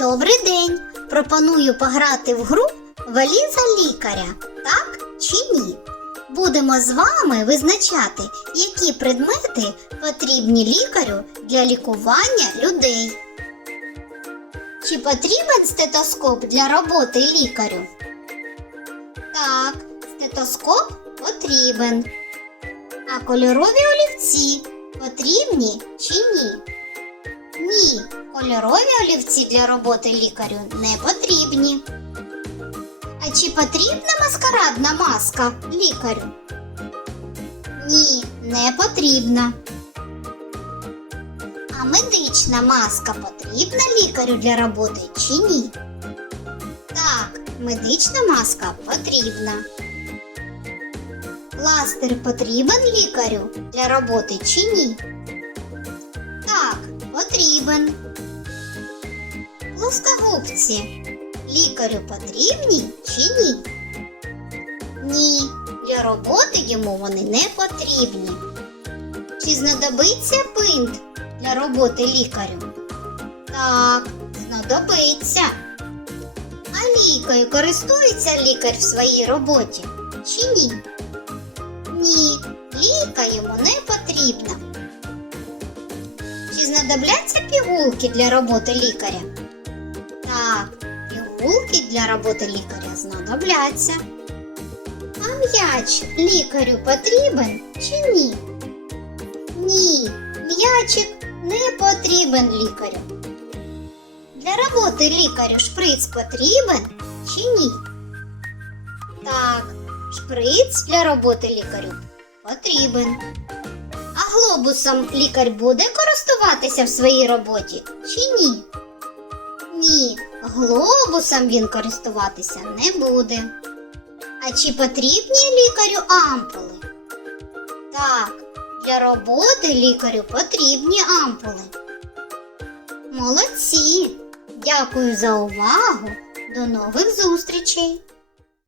Добрий день! Пропоную пограти в гру Валіза лікаря, так чи ні? Будемо з вами визначати, які предмети потрібні лікарю для лікування людей. Чи потрібен стетоскоп для роботи лікарю? Так, стетоскоп потрібен. А кольорові олівці потрібні чи ні? Ні, кольорові олівці для роботи лікарю не потрібні. А чи потрібна маскарадна маска лікарю? Ні, не потрібна. А медична маска потрібна лікарю для роботи чи ні? Так, медична маска потрібна. Пластир потрібен лікарю для роботи чи ні? Потрібен. Плоскогубці лікарю потрібні чи ні? Ні, для роботи йому вони не потрібні. Чи знадобиться бинт для роботи лікарю? Так, знадобиться. А лікою користується лікар в своїй роботі чи ні? Ні, ліка йому не потрібна. Знадобляться пігулки для роботи лікаря? Так, пігулки для роботи лікаря знадобляться. А м'яч лікарю потрібен чи ні? Ні, м'ячик не потрібен лікарю. Для роботи лікарю шприц потрібен чи ні? Так, шприц для роботи лікарю потрібен. Глобусом лікар буде користуватися в своїй роботі чи ні? Ні, глобусом він користуватися не буде. А чи потрібні лікарю ампули? Так, для роботи лікарю потрібні ампули. Молодці! Дякую за увагу! До нових зустрічей!